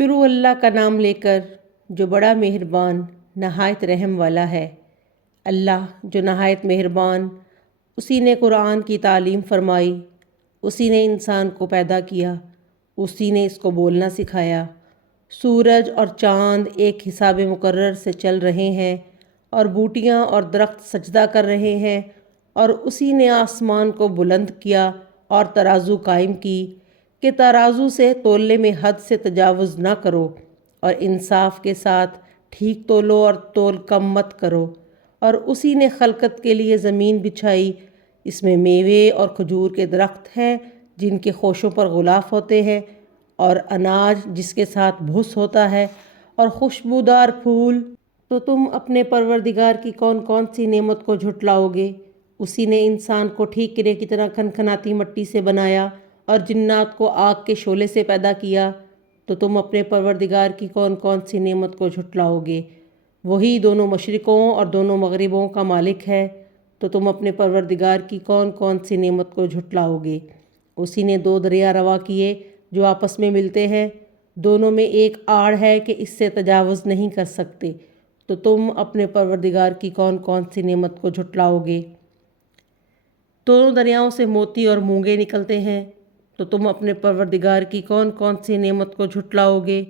شروع اللہ کا نام لے کر جو بڑا مہربان نہایت رحم والا ہے۔ اللہ جو نہایت مہربان، اسی نے قرآن کی تعلیم فرمائی، اسی نے انسان کو پیدا کیا، اسی نے اس کو بولنا سکھایا۔ سورج اور چاند ایک حساب مقرر سے چل رہے ہیں اور بوٹیاں اور درخت سجدہ کر رہے ہیں، اور اسی نے آسمان کو بلند کیا اور ترازو قائم کی کہ ترازو سے تولنے میں حد سے تجاوز نہ کرو، اور انصاف کے ساتھ ٹھیک تولو اور تول کم مت کرو۔ اور اسی نے خلقت کے لیے زمین بچھائی، اس میں میوے اور کھجور کے درخت ہیں جن کے خوشوں پر غلاف ہوتے ہیں، اور اناج جس کے ساتھ بھس ہوتا ہے، اور خوشبودار پھول۔ تو تم اپنے پروردگار کی کون کون سی نعمت کو جھٹلاؤ گے؟ اسی نے انسان کو ٹھیک کرے کی طرح کھنکھناتی مٹی سے بنایا اور جنات کو آگ کے شعلے سے پیدا کیا۔ تو تم اپنے پروردگار کی کون کون سی نعمت کو جھٹلاؤ گے؟ وہی دونوں مشرقوں اور دونوں مغربوں کا مالک ہے۔ تو تم اپنے پروردگار کی کون کون سی نعمت کو جھٹلاؤ گے؟ اسی نے دو دریا رواں کیے جو آپس میں ملتے ہیں، دونوں میں ایک آڑ ہے کہ اس سے تجاوز نہیں کر سکتے۔ تو تم اپنے پروردگار کی کون کون سی نعمت کو جھٹلاؤ گے؟ دونوں دریاؤں سے موتی اور مونگے نکلتے ہیں، تو تم اپنے پروردگار کی کون کون سی نعمت کو جھٹلاؤ گے؟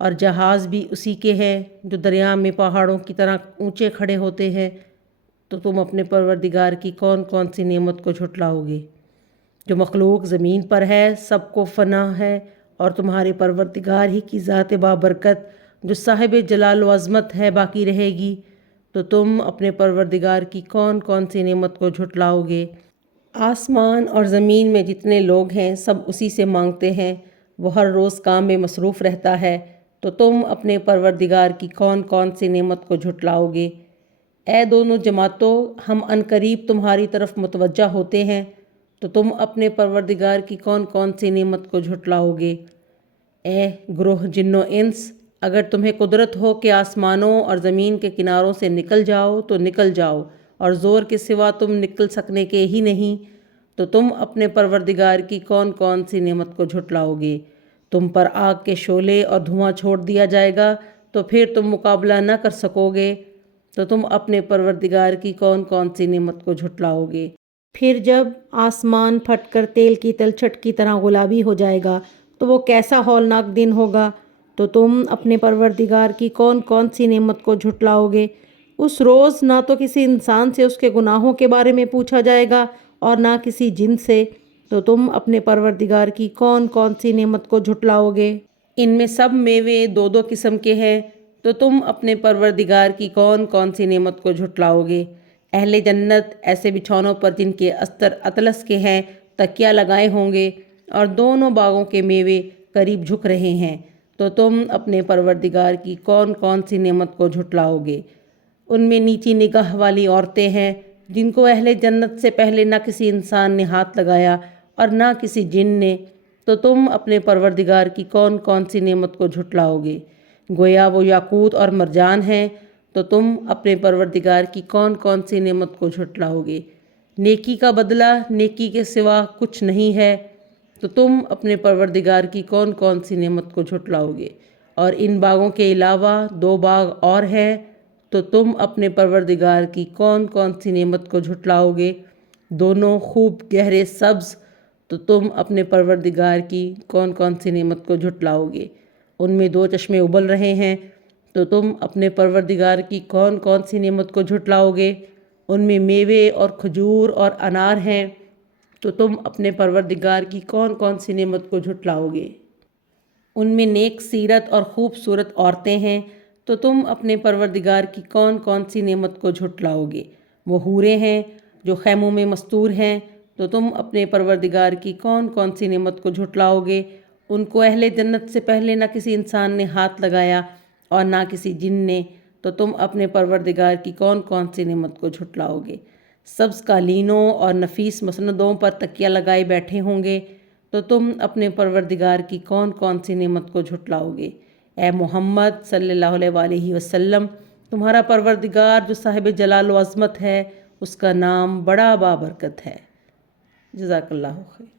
اور جہاز بھی اسی کے ہیں جو دریا میں پہاڑوں کی طرح اونچے کھڑے ہوتے ہیں، تو تم اپنے پروردگار کی کون کون سی نعمت کو جھٹلاؤ گے؟ جو مخلوق زمین پر ہے سب کو فنا ہے، اور تمہارے پروردگار ہی کی ذات بابرکت جو صاحب جلال و عظمت ہے باقی رہے گی۔ تو تم اپنے پروردگار کی کون کون سی نعمت کو جھٹلاؤ گے؟ آسمان اور زمین میں جتنے لوگ ہیں سب اسی سے مانگتے ہیں، وہ ہر روز کام میں مصروف رہتا ہے۔ تو تم اپنے پروردگار کی کون کون سی نعمت کو جھٹلاؤ گے؟ اے دونوں جماعتوں، ہم عنقریب تمہاری طرف متوجہ ہوتے ہیں، تو تم اپنے پروردگار کی کون کون سی نعمت کو جھٹلاؤ گے؟ اے گروہ جن و انس، اگر تمہیں قدرت ہو کہ آسمانوں اور زمین کے کناروں سے نکل جاؤ تو نکل جاؤ، اور زور کے سوا تم نکل سکنے کے ہی نہیں، تو تم اپنے پروردگار کی کون کون سی نعمت کو جھٹلاؤ گے؟ تم پر آگ کے شعلے اور دھواں چھوڑ دیا جائے گا تو پھر تم مقابلہ نہ کر سکو گے، تو تم اپنے پروردگار کی کون کون سی نعمت کو جھٹلاؤ گے؟ پھر جب آسمان پھٹ کر تیل کی تلچھٹ کی طرح گلابی ہو جائے گا تو وہ کیسا ہولناک دن ہوگا؟ تو تم اپنے پروردگار کی کون کون سی نعمت کو جھٹلاؤ گے؟ اس روز نہ تو کسی انسان سے اس کے گناہوں کے بارے میں پوچھا جائے گا اور نہ کسی جن سے، تو تم اپنے پروردگار کی کون کون سی نعمت کو جھٹلاؤ گے؟ ان میں سب میوے دو دو قسم کے ہیں، تو تم اپنے پروردگار کی کون کون سی نعمت کو جھٹلاؤ گے؟ اہل جنت ایسے بچھونوں پر جن کے استر اطلس کے ہیں تکیہ لگائے ہوں گے، اور دونوں باغوں کے میوے قریب جھک رہے ہیں، تو تم اپنے پروردگار کی کون کون سی نعمت کو جھٹلاؤ گے؟ ان میں نیچی نگاہ والی عورتیں ہیں جن کو اہل جنت سے پہلے نہ کسی انسان نے ہاتھ لگایا اور نہ کسی جن نے، تو تم اپنے پروردگار کی کون کون سی نعمت کو جھٹلاؤ گے؟ گویا وہ یاقوت اور مرجان ہیں، تو تم اپنے پروردگار کی کون کون سی نعمت کو جھٹلاؤ گے؟ نیکی کا بدلہ نیکی کے سوا کچھ نہیں ہے، تو تم اپنے پروردگار کی کون کون سی نعمت کو جھٹلاؤ گے؟ اور ان باغوں کے علاوہ دو باغ اور ہیں، تو تم اپنے پروردگار کی کون کون سی نعمت کو جھٹلاؤ گے؟ دونوں خوب گہرے سبز، تو تم اپنے پروردگار کی کون کون سی نعمت کو جھٹلاؤ گے؟ ان میں دو چشمے ابل رہے ہیں، تو تم اپنے پروردگار کی کون کون سی نعمت کو جھٹلاؤ گے؟ ان میں میوے اور کھجور اور انار ہیں، تو تم اپنے پروردگار کی کون کون سی نعمت کو جھٹلاؤ گے؟ ان میں نیک سیرت اور خوبصورت عورتیں ہیں، تو تم اپنے پروردگار کی کون کون سی نعمت کو جھٹلاؤ گے؟ وہ حوریں ہیں جو خیموں میں مستور ہیں، تو تم اپنے پروردگار کی کون کون سی نعمت کو جھٹلاؤ گے؟ ان کو اہل جنت سے پہلے نہ کسی انسان نے ہاتھ لگایا اور نہ کسی جن نے، تو تم اپنے پروردگار کی کون کون سی نعمت کو جھٹلاؤ گے؟ سبز قالینوں اور نفیس مسندوں پر تکیہ لگائے بیٹھے ہوں گے، تو تم اپنے پروردگار کی کون کون سی نعمت کو جھٹلاؤ گے؟ اے محمد صلی اللہ علیہ وآلہ وسلم، تمہارا پروردگار جو صاحب جلال و عظمت ہے، اس کا نام بڑا بابرکت ہے۔ جزاک اللہ خیر۔